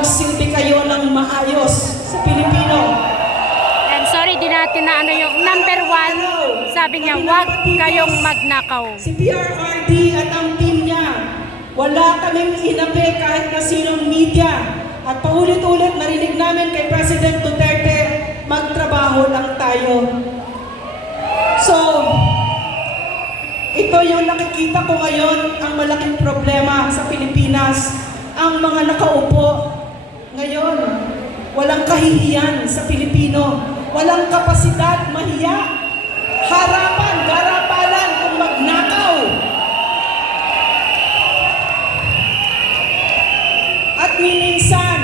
magsilbi kayo ng maayos sa Pilipino. And sorry din natin na ano yung number 1, sabi niya, huwag kayong magnakaw. Si PRRD at ang team niya, wala kaming inapi kahit na sinong media. At paulit-ulit narinig namin kay President Duterte, magtrabaho lang tayo. So, ito yung nakikita ko ngayon, ang malaking problema sa Pilipinas. Ang mga nakaupo ngayon, walang kahihiyan sa Pilipino, walang kapasidad mahiya, harapan, garapalan kung magnakaw. At minsan,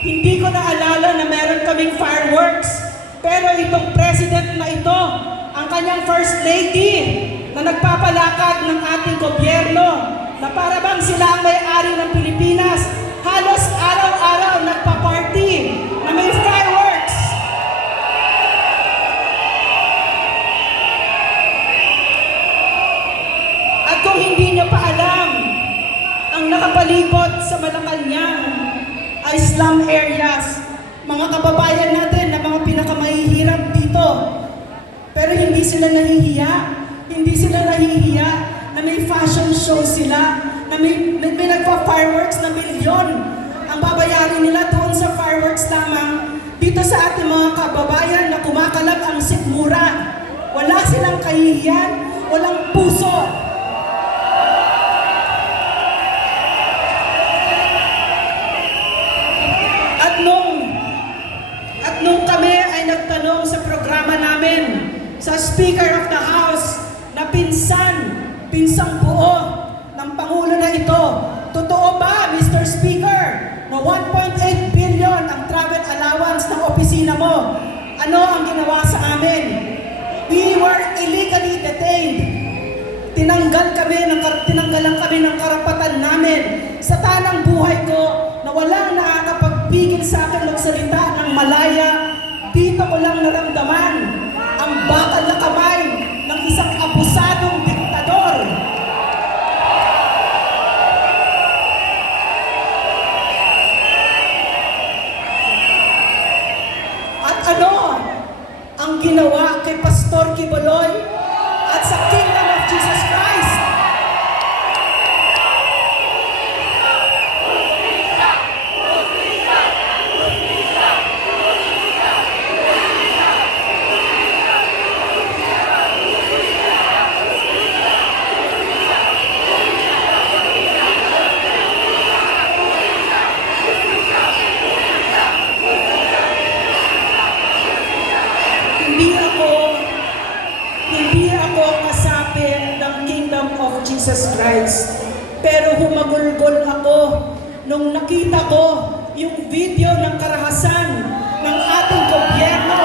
hindi ko naalala na meron kaming fireworks, pero itong president na ito, ang kanyang first lady, na nagpapalakad ng ating gobyerno, na para bang sila ang may-ari ng Pilipinas, halos araw-araw nagpa-party na may fireworks. At kung hindi nyo pa alam, ang nakapalibot sa Malacanang ay slum areas, mga kababayan natin na mga pinakamahihirap dito. Pero hindi sila nahihiya. Hindi sila nahihiya na may fashion show sila, na may nagpa-fireworks na milyon ang babayarin nila doon sa fireworks lamang. Dito sa ating mga kababayan na kumakalab ang sikmura, wala silang kahihiyan, walang puso. At nung kami ay nagtanong sa programa namin, sa Speaker of the House, na pinsang buo ng Pangulo na ito, totoo ba, Mr. Speaker, na 1.8 billion ang travel allowance ng opisina mo? Ano ang ginawa sa amin? We were illegally detained. Tinanggalan kami ng karapatan namin. Sa tanang buhay ko, na walang nakakapagpigil sa akin magsalita ng malaya, dito ko lang naramdaman ang bakal na kamay ng isang abusadong diktador. At ano ang ginawa kay Pastor Quiboloy at sa Kingdom of Jesus Christ? Hindi ako kasapin ng Kingdom of Jesus Christ. Pero humagulgol ako nung nakita ko yung video ng karahasan ng ating gobyerno.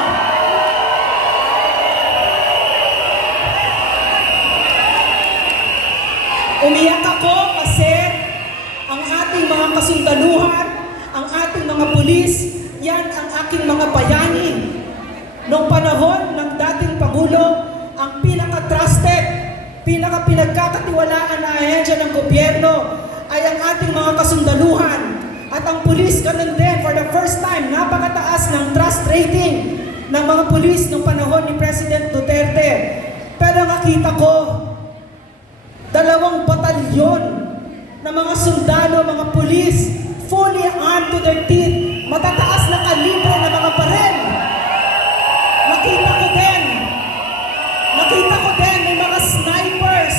Umiyak ako kasi ang ating mga kasundaluhan, ang ating mga pulis, yan ang aking mga bayani. Noong panahon ng dating Pangulo, ang pinaka-trusted, pinaka-pinagkakatiwalaan na ahensya ng gobyerno ay ang ating mga kasundaluhan. At ang pulis, ganun din, for the first time, napakataas ng trust rating ng mga pulis noong panahon ni President Duterte. Pero nakita ko, 2 batalyon na mga sundalo, mga pulis, fully armed to their teeth, matataas na kalibre na mga baril. Nakita ko din, may mga snipers.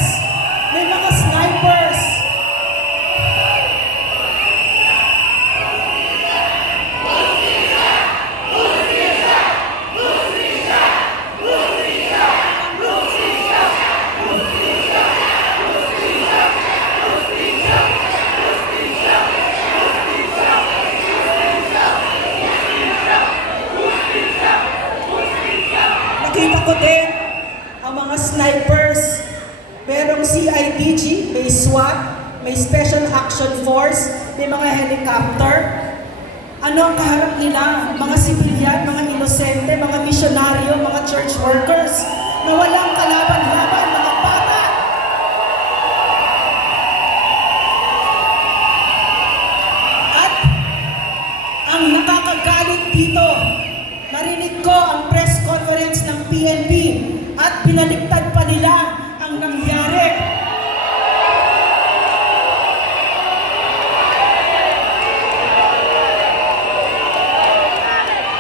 Nakita ko din ang mga snipers. Merong CIDG, may SWAT, may Special Action Force, may mga helicopter. Ano ang kaharap nila? Mga sibilyan, mga inosente, mga misyonaryo, mga church workers na walang kalaban-laban, mga bata. dito. Narinig ko ang press conference ng PNP at binaliktad pa nila ang nangyari.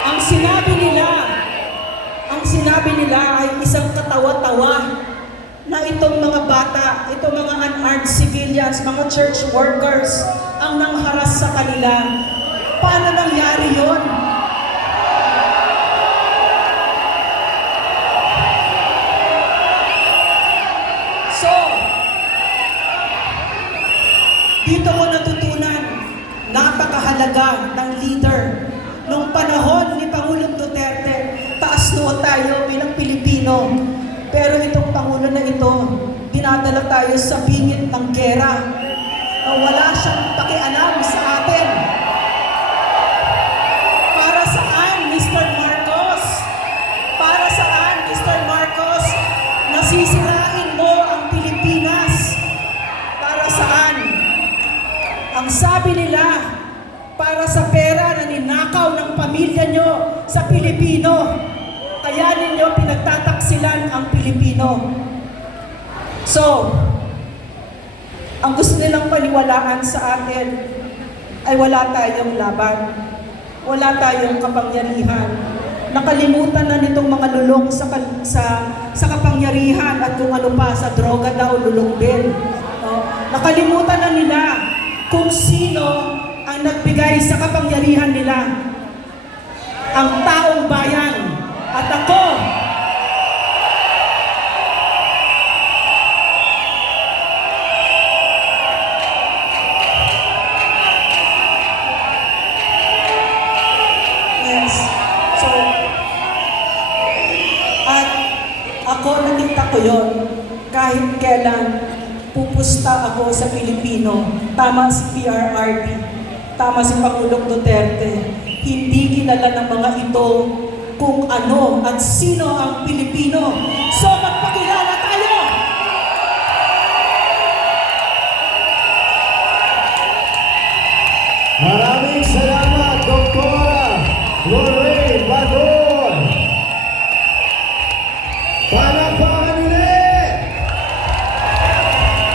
Ang sinabi nila ay isang katawa-tawa na itong mga bata, itong mga unarmed civilians, mga church workers, ang nangharas sa kanila. Paano nangyari yon? So, dito ko natutunan, napakahalaga ng leader. Nung panahon ni Pangulong Duterte, taas noo tayo bilang Pilipino. Pero itong Pangulo na ito, dinadala tayo sa bingit ng gera. Wala siyang pakialam sa atin. Para saan, Mr. Marcos? Para saan, Mr. Marcos? Nasisirain mo ang Pilipinas. Para saan? Ang sabi nila, para sa pera na ninakaw ng pamilya nyo sa Pilipino. Kaya ninyo pinagtataksilan ang Pilipino. So, ang gusto nilang paniwalaan sa atin ay wala tayong laban. Wala tayong kapangyarihan. Nakalimutan na nitong mga lulong sa kapangyarihan at kung ano pa, sa droga daw, lulong din. No? Nakalimutan na nila kung sino ang nagbigay sa kapangyarihan nila. Ang taong bayan. At ako, yes. So, at ako nakita ko yon kahit kailan pupusta ako sa Pilipino, tama si PRRD, tama si Pangulong Duterte, hindi kilala ng mga ito kung ano at sino ang Pilipino. So magpakilala tayo! Maraming salamat, Doktora Lorraine Badon. Palakpakan ulit!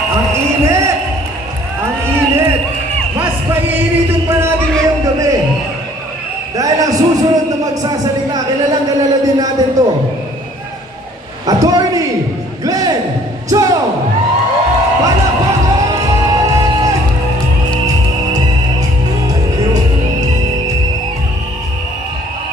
Ang init! Ang init! Mas paiinitin pa natin ngayong gabi. Dahil ang susunod na magsasalita